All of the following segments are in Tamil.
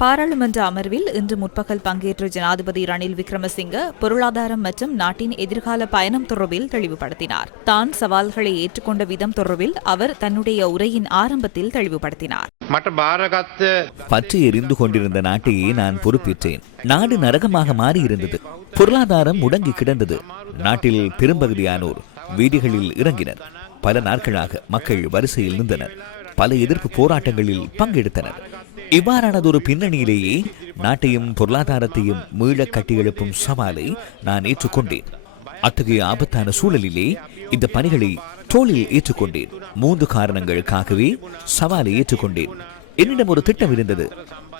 பாராளுமன்ற அமர்வில் இன்று முற்பகல் பங்கேற்ற ஜனாதிபதி ரணில் விக்ரமசிங்க பொருளாதாரம் மற்றும் நாட்டின் எதிர்கால பயணம் தொடர்பில் தெளிவுபடுத்தினார். தான் சவால்களை ஏற்றுக்கொண்ட விதம் தொடர்பில் அவர் தன்னுடைய உரையின் ஆரம்பத்தில் தெளிவுபடுத்தினார். பற்றி எரிந்து கொண்டிருந்த நாட்டையே நான் பொறுப்பேற்றேன். நாடு நரகமாக மாறியிருந்தது. பொருளாதாரம் முடங்கி கிடந்தது. நாட்டில் பெரும்பகுதியானோர் வீடுகளில் இறங்கினர். பல நாட்களாக மக்கள் வரிசையில் நின்றனர். பல எதிர்ப்பு போராட்டங்களில் பங்கெடுத்தனர். இவ்வாறானதொரு பின்னணியிலேயே நாட்டையும் பொருளாதாரத்தையும் மீள கட்டியெழுப்பும் சவாலை நான் ஏற்றுக்கொண்டேன். அத்தகைய ஆபத்தான சூழலிலே இந்த பணிகளை தோளில் ஏற்றுக்கொண்டேன். மூன்று காரணங்களுக்காகவே சவாலை ஏற்றுக்கொண்டேன். என்னிடம் ஒரு திட்டம் இருந்தது.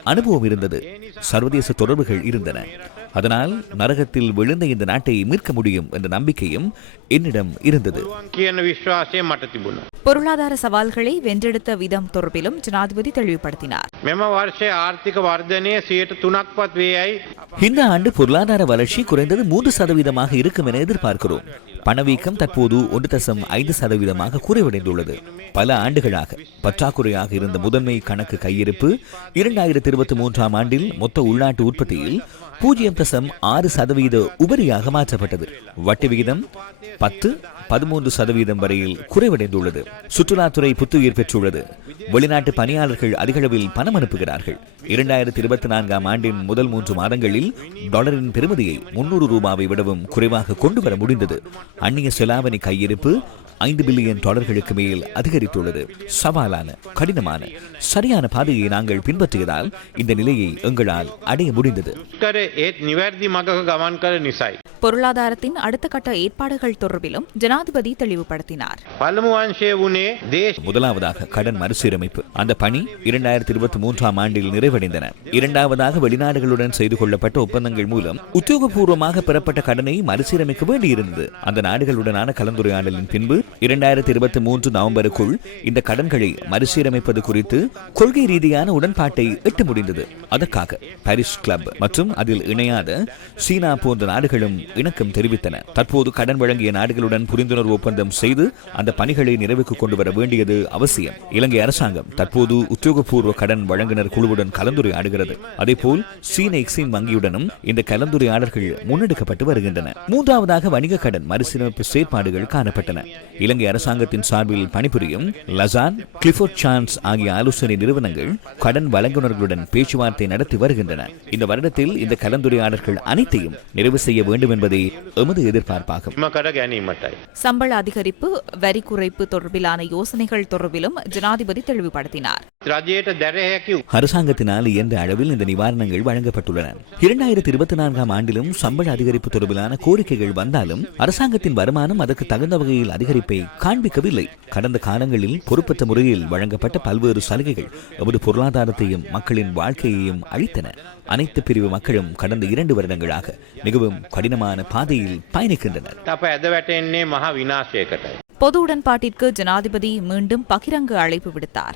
அனுபவம் இருந்தது. சர்வதேச தொடர்புகள் இருந்தன. அதனால் நரகத்தில் விழுந்த இந்த நாட்டை மீட்க முடியும் என்ற நம்பிக்கையும் என்னிடம் இருந்தது. பொருளாதார சவால்களை வென்றெடுத்த விதம் தொடர்பிலும் ஜனாதிபதி தெளிவுபடுத்தினார். இந்த ஆண்டு பொருளாதார வளர்ச்சி குறைந்தது மூன்று சதவீதமாக இருக்கும் என எதிர்பார்க்கிறோம். பணவீக்கம் தற்போது ஒன்று தசம் ஐந்து சதவீதமாக குறைவடைந்துள்ளது. பல ஆண்டுகளாக பற்றாக்குறையாக இருந்த முதன்மை கணக்கு கையிருப்பு இரண்டாயிரத்தி இருபத்தி மூன்றாம் ஆண்டில் மொத்த உள்நாட்டு உற்பத்தியில் பூஜ்ஜியம் தசம் ஆறு சதவீத உபரியாக மாற்றப்பட்டது. வட்டி விகிதம் பத்து பதிமூன்று சதவீதம் வரையில் குறைவடைந்துள்ளது. சுற்றுலாத்துறை புத்துயிர் பெற்றுள்ளது. வெளிநாட்டு பணியாளர்கள் அதிகளவில் பணம் அனுப்புகிறார்கள். இரண்டாயிரத்தி இருபத்தி நான்காம் ஆண்டின் முதல் மூன்று மாதங்களில் டாலரின் பெறுமதியை முன்னூறு ரூபாவை விடவும் குறைவாக கொண்டு வர முடிந்தது. அந்நிய செலாவணி கையிருப்பு ஐந்து பில்லியன் டாலர்களுக்கு மேல் அதிகரித்துள்ளது. சவாலான கடினமான சரியான பாதையை நாங்கள் பின்பற்றியதால் இந்த நிலையை எங்களால் அடைய முடிந்தது. பொருளாதாரத்தின் அடுத்த கட்ட ஏற்பாடுகள் தொடர்பிலும் ஜனாதிபதி தெளிவுபடுத்தினார். முதலாவதாக கடன் மறுசீரமைப்பு. அந்த பணி இரண்டாயிரத்தி இருபத்தி மூன்றாம் ஆண்டில் நிறைவடைந்தன. இரண்டாவதாக வெளிநாடுகளுடன் செய்து கொள்ளப்பட்ட ஒப்பந்தங்கள் மூலம் உத்தியோகபூர்வமாக பெறப்பட்ட கடனை மறுசீரமைக்க வேண்டியிருந்தது. அந்த நாடுகளுடனான கலந்துரையாடலின் பின்பு இரண்டாயிரத்தி இருபத்தி மூன்று நவம்பருக்குள் இந்த கடன்களை மறுசீரமைப்பது குறித்து கொள்கை ரீதியான உடன்பாட்டை எட்ட முடிந்தது. அதற்காக பாரிஸ் கிளப் மற்றும் அதில் இணையாத சீனா போன்ற நாடுகளும் இணக்கம் தெரிவித்தன. தற்போது கடன் வழங்கிய நாடுகளுடன் புரிந்துணர்வு ஒப்பந்தம் செய்து அந்த பணிகளை நிறைவுக்கு கொண்டு வர வேண்டியது அவசியம். இலங்கை அரசாங்கம் தற்போது உத்தியோகபூர்வ கடன் வழங்குனர் குழுவுடன் கலந்துரையாடுகிறது. அதேபோல் சீன எக்ஸின் வங்கியுடனும் இந்த கலந்துரையாடல்கள் முன்னெடுக்கப்பட்டு வருகின்றன. மூன்றாவதாக வணிக கடன் மறுசீரமைப்பு செயற்பாடுகள் காணப்பட்டன. இலங்கை அரசாங்கத்தின் சார்பில் பணிபுரியும் லசான் கிளிஃபோர்ட் சான்ஸ் ஆகிய ஆலோசனை நிறுவனங்கள் கடன் வழங்குநர்களுடன் பேச்சுவார்த்தை நடத்தி வருகின்றன. இந்த வருடத்தில் இந்த கலந்துரையாடல்கள் அனைத்தையும் நிறைவு செய்ய வேண்டும் என்பதே எமது எதிர்பார்ப்பாகும். சம்பள அதிகரிப்பு வரி குறைப்பு தொடர்பிலான யோசனைகள் தொடர்பிலும் ஜனாதிபதி தெளிவுபடுத்தினார். அரசாங்கத்தினால் இயன்ற அளவில் இந்த நிவாரணங்கள் வழங்கப்பட்டுள்ளன. இரண்டாயிரத்தி இருபத்தி நான்காம் ஆண்டிலும் சம்பள அதிகரிப்பு தொடர்பிலான கோரிக்கைகள் வந்தாலும் அரசாங்கத்தின் வருமானம் அதற்கு தகுந்த வகையில் அதிகரிப்பு காண்பிக்கவில்லை. கடந்த காலங்களில் பொறுப்பற்ற முறையில் வழங்கப்பட்ட பல்வேறு சலுகைகள் எமது பொருளாதாரத்தையும் மக்களின் வாழ்க்கையையும் அழித்தன அனைத்து பிரிவு மக்களும் கடந்த இரண்டு வருடங்களாக மிகவும் கடினமான பாதையில் பயணிக்கின்றனர். பொது உடன்பாட்டிற்கு ஜனாதிபதி மீண்டும் பகிரங்க அழைப்பு விடுத்தார்.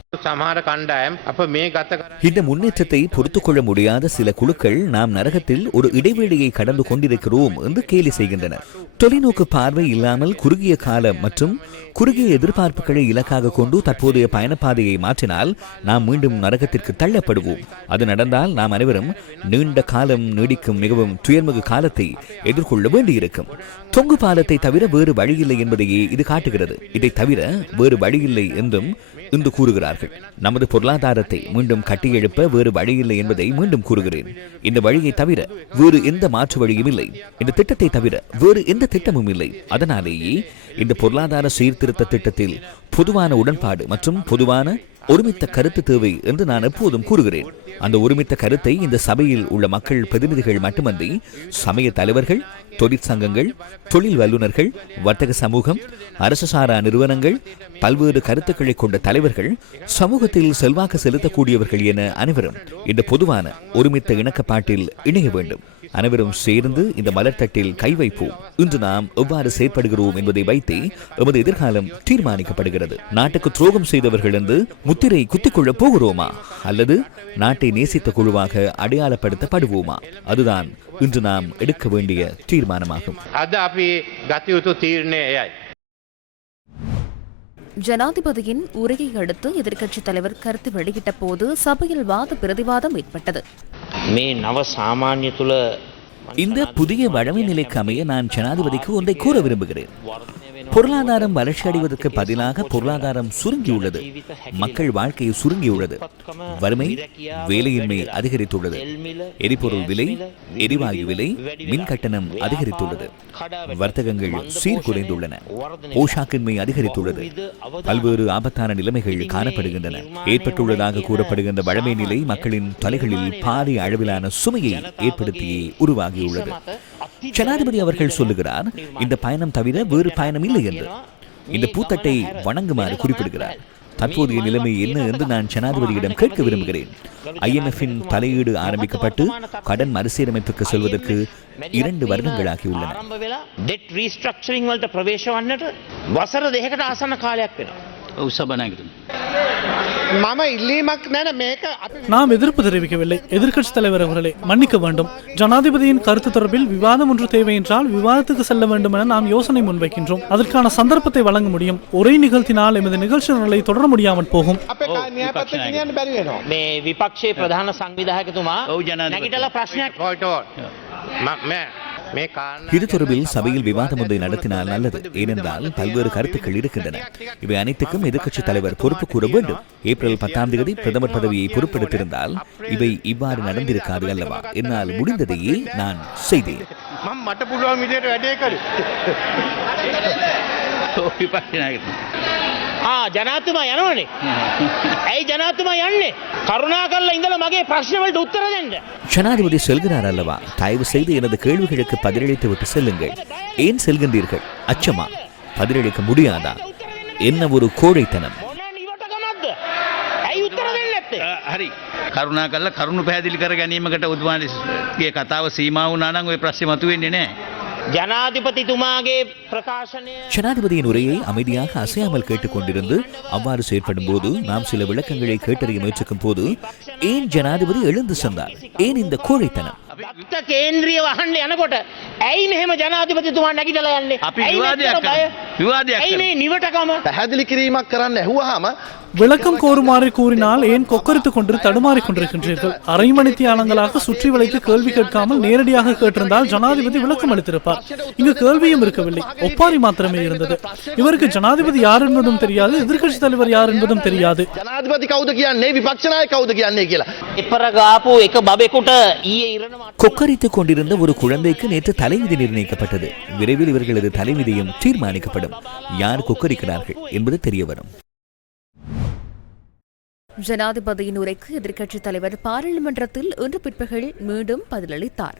இந்த முன்னேற்றத்தை பொறுத்துக்கொள்ள முடியாத சில குழுக்கள் நாம் நரகத்தில் ஒரு இடைவெளியை கடந்து கொண்டிருக்கிறோம் என்று கேலி செய்கின்றனர். தொலைநோக்கு பார்வை இல்லாமல் குறுகிய காலம் மற்றும் குறுகிய எதிர்பார்ப்புகளை இலக்காக கொண்டு தற்போதைய பயணப்பாதையை மாற்றினால் நாம் மீண்டும் நரகத்திற்கு தள்ளப்படுவோம். அது நடந்தால் நாம் அனைவரும் நீண்ட காலம் நீடிக்கும் மிகவும் துயர்முக காலத்தை எதிர்கொள்ள வேண்டியிருக்கும். தொங்கு பாலத்தை தவிர வேறு வழியில்லை என்பதையே இது காட்டுகிறது. இதை தவிர வேறு வழியில்லை என்றும் இன்று கூறுகிறார்கள். நமது பொருளாதாரத்தை மீண்டும் கட்டியெழுப்ப வேறு வழியில்லை என்பதை மீண்டும் கூறுகிறேன். இந்த வழியை தவிர வேறு எந்த மாற்று வழியும் இல்லை. இந்த திட்டத்தை தவிர வேறு எந்த திட்டமும் இல்லை. அதனாலேயே இந்த பொருளாதார சீர்திருத்த திட்டத்தில் பொதுவான உடன்பாடு மற்றும் பொதுவான ஒருமித்த கருத்து தேவை என்று நான் எப்போதும் கூறுகிறேன். அந்த ஒருமித்த கருத்தை இந்த சபையில் உள்ள மக்கள் பிரதிநிதிகள் மட்டுமன்றி சமய தலைவர்கள் தொழிற்சங்கங்கள் தொழில் வல்லுநர்கள் வர்த்தக சமூகம் அரசு சாரா நிறுவனங்கள் பல்வேறு கருத்துக்களை கொண்ட தலைவர்கள் சமூகத்தில் செல்வாக்கு செலுத்தக்கூடியவர்கள் என அனைவரும் இந்த பொதுவான ஒருமித்த இணக்கப்பாட்டில் இணைய வேண்டும். அனைவரும் சேர்ந்து இந்த மலர் தட்டில் கை வைப்போம். இன்று நாம் எவ்வாறு செயற்படுகிறோம் என்பதை வைத்தே எமது எதிர்காலம் தீர்மானிக்கப்படுகிறது. நாட்டுக்கு துரோகம் செய்தவர்கள் என்று முத்திரை குத்திக்கொள்ளப் போகிறோமா? அல்லது நாட்டை நேசித்த குழுவாக அடையாளப்படுத்தப்படுவோமா? அதுதான் இன்று நாம் எடுக்க வேண்டிய தீர்மானமாகும். ஜனாதிபதியின் உரையை அடுத்து எதிர்க்கட்சித் தலைவர் கருத்து வெளியிட்ட போது சபையில் வாத பிரதிவாதம் ஏற்பட்டது. இந்த புதிய வழமை நிலைக்கு அமைய நான் ஜனாதிபதிக்கு ஒன்றை கூற விரும்புகிறேன். பொருளாதாரம் வளர்ச்சி அடைவதற்கு பதிலாக பொருளாதாரம் சுருங்கியுள்ளது. மக்கள் வாழ்க்கை சுருங்கியுள்ளது. வறுமை வேலையின்மை அதிகரித்துள்ளது. எரிபொருள் விலை எரிவாயு விலை மின் கட்டணம் அதிகரித்துள்ளது. வர்த்தகங்கள் சீர்குலைந்துள்ளன. போஷாக்கின்மை அதிகரித்துள்ளது. பல்வேறு ஆபத்தான நிலைமைகள் காணப்படுகின்றன. ஏற்பட்டுள்ளதாக கூறப்படுகின்ற வழமை நிலை மக்களின் தலைகளில் பாரிய அளவிலான சுமையை ஏற்படுத்தியே உருவாகியுள்ளது. ஜனாதிபதி அவர்கள் சொல்லுகிறார் இந்த பயணம் தவிர வேறு பயணம் இல்லை என்று. இந்த பூத்தட்டை வணங்குமாறு குறிப்பிடுகிறார். தற்போதைய நிலைமை என்ன என்று நான் ஜனாதிபதியிடம் கேட்க விரும்புகிறேன். ஐஎம்எஃபின் தலையீடு ஆரம்பிக்கப்பட்டு கடன் மறுசீரமைப்புக்கு செல்வதற்கு இரண்டு வருடங்களாகி உள்ளன. நாம் எதிர்ப்பு தெரிவிக்கவில்லை. எதிர்கட்சி தலைவர் அவர்களே மன்னிக்க வேண்டும். ஜனாதிபதியின் கருத்து தொடர்பில் விவாதம் ஒன்று தேவை என்றால் விவாதத்துக்கு செல்ல வேண்டும் என நாம் யோசனை முன்வைக்கின்றோம். அதற்கான சந்தர்ப்பத்தை வழங்க முடியும். ஒரே நிகழ்த்தினால் எமது நிகழ்ச்சி நிலை தொடர முடியாமல் போகும். விபக்ஷே பிரதான சங்கவிதாயகத்துமா இது சபையில் விவாதம் ஒன்றை நடத்தினால் நல்லது. ஏனென்றால் பல்வேறு கருத்துக்கள் இருக்கின்றன. இவை அனைத்துக்கும் எதிர்க்கட்சித் தலைவர் பொறுப்பு கூற வேண்டும். ஏப்ரல் பத்தாம் தேதி பிரதமர் பதவியை பொறுப்பெடுத்திருந்தால் இவை இவ்வாறு நடந்திருக்காது அல்லவா? என்னால் முடிந்ததையே நான் செய்தேன். ආ ජනාතුමා යනවනේ ඇයි ජනාතුමා යන්නේ කරුණා කරලා ඉඳලා මගේ ප්‍රශ්නවලට උත්තර දෙන්න ஜனாதிபதி செல்கிறார் அல்லவா தயவு செய்து எனது கேள்விகளுக்கு பதிலளித்து விட்டு செல்லுங்கள் ஏன் செல்கின்றீர்கள் அச்சமா பதிலளிக்க முடியாதா என்ன ஒரு கோழைத்தனம் මොන නිවටකමක්ද ඇයි උත්තර දෙන්න නැත්තේ හරි කරුණා කල්ල කරුණු පැදිලි කර ගැනීමකට උතුමානගේ කතාව සීම වනානං ඔය ප්‍රශ්ි මතුවෙන්නේ නෑ. ஜனாதிபதியின் உரையை அமைதியாக அசையாமல் கேட்டுக்கொண்டிருந்து அவ்வாறு செயற்படும் போது நாம் சில விளக்கங்களை கேட்டறிய முயற்சிக்கும் போது ஏன் ஜனாதிபதி எழுந்து சென்றார்? ஏன் இந்த கோழைத்தனம்? கேந்திரிய வகன் எனக்கோட்ட ஐ மெஹம ஜனாதிபதி துமா நகிடல යන්නේ අපි ඇයි විවාදයක් නැත්තර බය? කරමු. විවාදයක් ඇයි මේ කරමු. නිවටකම පැහැදිලි කිරීමක් කරන්න ඇහුවහම விளக்கம் கோருமாறு கூறினால் ஏன் கொக்கரித்துக் கொண்டு தடுமாறிக் கொண்டிருக்கின்றீர்கள் அரை மணித்தியாலங்களாக சுற்றி வளைத்து கேள்வி கேட்காமல் நேரடியாக கேட்டிருந்தால் ஜனாதிபதி விளக்கம் அளித்திருப்பார் இங்கு கேள்வியும் இருக்கவில்லை ஒப்பாரி மாத்திரமே இருந்தது இவருக்கு ஜனாதிபதி யார் என்பதும் தெரியாது எதிர்க்கட்சித் தலைவர் யார் என்பதும் தெரியாது ජනාධිපති කවුද කියන්නේ විපක්ෂනාය කවුද කියන්නේ කියලා. එපර ගාපු එක බබෙකුට ඊයේ ඉරණ கொக்கரித்துக் கொண்டிருந்த ஒரு குழந்தைக்கு நேற்று தலைவிதி நிர்ணயிக்கப்பட்டது விரைவில் இவர்களது தலைவிதியும் தீர்மானிக்கப்படும் கொல்லப்படும் யார் கொக்கரிக்கிறார்கள் என்பது தெரியவரும். ஜனாதிபதியின் உரைக்கு எதிர்க்கட்சித் தலைவர் பாராளுமன்றத்தில் இன்று பிற்பகல் மீண்டும் பதிலளித்தார்.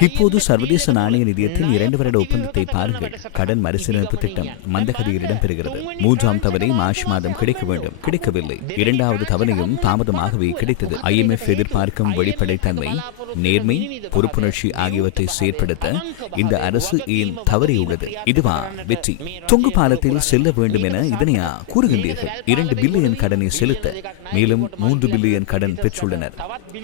இப்போது சர்வதேச நாணய நிதியத்தின் இரண்டு வருட ஒப்பந்தத்தை பாருங்கள். கடன் மறுசீரமைப்பு திட்டம் மந்தகதியில் பெறுகிறது மூன்றாம் தவணை மார்ச் மாதம் கிடைக்க வேண்டும். கிடைக்கவில்லை. இரண்டாவது தவணையும் தாமதமாகவே கிடைத்தது. ஐஎம்எஃப் எதிர்பார்க்கும் வெளிப்படைத்தன்மை நேர்மை பொறுப்புணர்ச்சி ஆகியவற்றை செயற்படுத்த இந்த அரசு ஏன் தவறியுள்ளது இதுவா வெற்றி தொங்கு பாலத்தில் செல்ல வேண்டும் என இதனையா கூறுகின்றீர்கள் இரண்டு பில்லியன் கடனை செலுத்த மேலும் மூன்று பில்லியன் கடன் பெற்றுள்ளனர்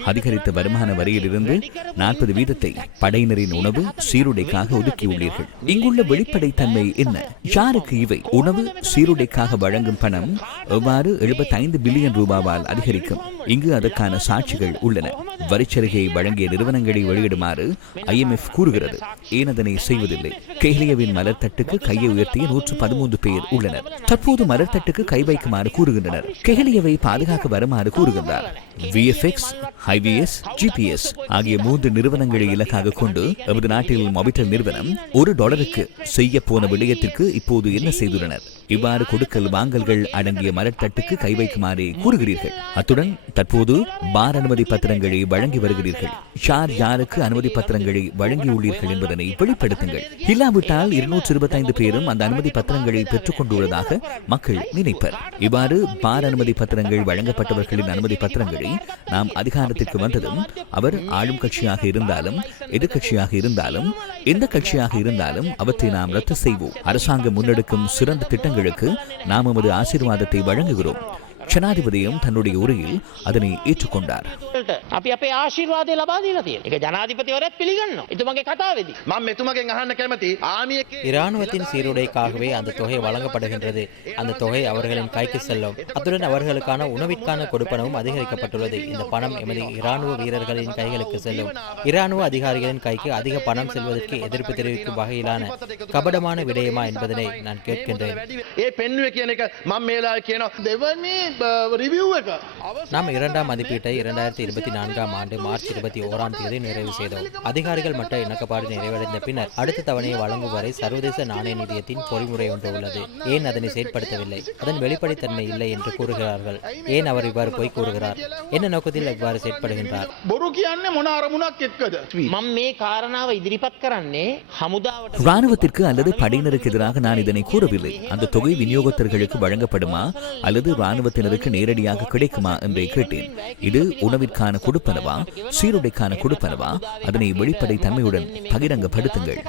அதிகரித்த வருமான வரியிலிருந்து நாற்பது வீதத்தை படையினரின் உணவு சீருடைக்காக ஒதுக்கியுள்ளீர்கள் இங்குள்ள வெளிப்படைத்தன்மை என்ன யாருக்கு இவை உணவு சீருடைக்காக வழங்கும் பணம் எவ்வாறு 75 பில்லியன் ரூபாவால் அதிகரிக்கும் இங்கு அதற்கான சாட்சிகள் உள்ளன வரிச்சலுகையை வழங்கிய நிறுவனங்களை வெளியிடுமாறு ஐஎம்எஃப் கூறுகிறது ஏன் அதனை செய்வதில்லை கேலியவின் மலர்தட்டுக்கு கையை உயர்த்திய நூற்று பதிமூன்று பேர் உள்ளனர். தற்போது மலர்தட்டுக்கு கை வைக்குமாறு கூறுகின்றனர். கேலியவை பாதுகாக்க வருமாறு கூறுகின்றார். விஎஃப்எக்ஸ் ஐவிஎஸ் ஜிபிஎஸ் ஆகிய மூன்று நிறுவனங்களை இலக்காக கொண்டு எமது நாட்டில் மொபிட்டல் நிறுவனம் ஒரு டாலருக்கு செய்ய போன விடயத்திற்கு இப்போது என்ன செய்துள்ளனர்? இவ்வாறு கொடுக்கல் வாங்கல்கள் அடங்கிய மரத்தட்டுக்கு கை வைக்குமாறு கூறுகிறீர்கள். அத்துடன் தற்போது பார் அனுமதி பத்திரங்களை வழங்கி வருகிறீர்கள். யார் யாருக்கு அனுமதி பத்திரங்களை வழங்கியுள்ளீர்கள் என்பதனை வெளிப்படுத்துங்கள். இல்லாவிட்டால் இருநூற்று இருபத்தைந்து பேரும் அந்த அனுமதி பத்திரங்களை பெற்றுக் கொண்டுள்ளதாக மக்கள் நினைப்பர். இவ்வாறு பார் அனுமதி பத்திரங்கள் வழங்கப்பட்டவர்களின் அனுமதி பத்திரங்களை நாம் அதிகாரத்திற்கு வந்ததும் அவர் ஆளும் கட்சியாக இருந்தாலும் எதிர்கட்சியாக இருந்தாலும் எந்த கட்சியாக இருந்தாலும் அவற்றை நாம் ரத்து செய்வோம். அரசாங்கம் முன்னெடுக்கும் சிறந்த திட்டங்களுக்கு நாம் எமது ஆசீர்வாதத்தை வழங்குகிறோம். ஜனாதிபதியும் தன்னுடைய உரையில் அதனை ஏற்றுக்கொண்டார் වලට අපි අපේ ආශිර්වාදය ලබා දීලා තියෙන. ඒක ජනාධිපතිවරයාත් පිළිගන්නවා. එතුමගේ කතාවේදී. මම මෙතුමගෙන් අහන්න කැමති ආමියක இராணுவத்தின் சீருடைக்காகவே அந்த தொகை வழங்கப்படுகின்றது அந்த தொகை அவர்களின் கைக்கு செல்லும் அத்துடன் அவர்களுக்கான உணவிற்கான கொடுப்பனவும் அதிகரிக்கப்பட்டுள்ளது இந்த பணம் எமது இராணுவ வீரர்களின் கைகளுக்கு செல்லும் இராணுவ அதிகாரிகளின் கைக்கு அதிக பணம் செல்வதற்கு எதிர்ப்பு தெரிவிக்கும் வகையிலான கபடமான விடயமா என்பதனை நான் கேட்கின்றேன் நாம் இரண்டாம் மதிப்பீட்டை இரண்டாயிரத்தி இருபத்தி நான்காம் ஆண்டு மார்ச் இருபத்தி ஓராம் தேதி நிறைவு செய்தோம். அதிகாரிகள் மற்ற இணக்கப்பாடு நிறைவடைந்த பின்னர் அடுத்த தவணையை வழங்கும் வரை சர்வதேச நாணய நிதியத்தின் பொறிமுறை ஒன்று உள்ளது. ஏன் அதனை செயற்படுத்தவில்லை? அதன் வெளிப்படைத்தன்மை இல்லை என்று கூறுகிறார்கள். ஏன் அவர் இவ்வாறு போய் கூறுகிறார்? என்ன நோக்கத்தில் இவ்வாறு செயற்படுகின்றார்? ராணுவத்திற்கு அல்லது படையினருக்கு எதிராக நான் இதனை கூறவில்லை. அந்த தொகை விநியோகத்தர்களுக்கு வழங்கப்படுமா? அல்லது ராணுவத்தினர் பொதுமக்களுக்கு நேரடியாக கிடைக்குமா என்றே கேட்டேன். இது உணவிற்கான கொடுப்பனவா? சீருடைக்கான கொடுப்பனவா? அதனை வெளிப்படை தன்மையுடன் பகிரங்கப்படுத்துங்கள்.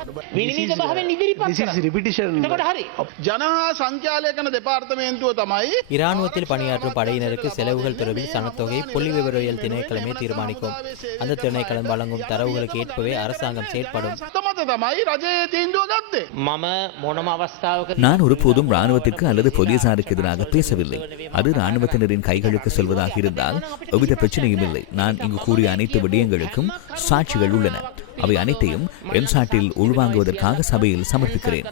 இராணுவத்தில் பணியாற்றும் படையினருக்கு செலவுகள் தொடர்பில் சனத்தொகை புள்ளி விவரவியல் திணைக்களமே தீர்மானிக்கும். அந்த திணைக்களம் வழங்கும் தரவுகளுக்கு ஏற்பவே அரசாங்கம் செயற்படும். තමයි රජයේ තීන්දුව ගත්තේ මම මොනම අවස්ථාවක நான் ஒருபோதும் ராணுவத்திற்கு அல்லது போலீசாருக்கு எதிராக பேசவில்லை அது ராணுவத்தினரின் கைகளுக்கு செல்வதாக இருந்தால் எவ்வித பிரச்சனையும் இல்லை நான் இங்கு கூறிய அனைத்து விடயங்களுக்கும் சாட்சிகள் உள்ளன அவை அனைத்தையும் எம்சாட்டில் உள்வாங்குவதற்காக சபையில் சமர்ப்பிக்கிறேன்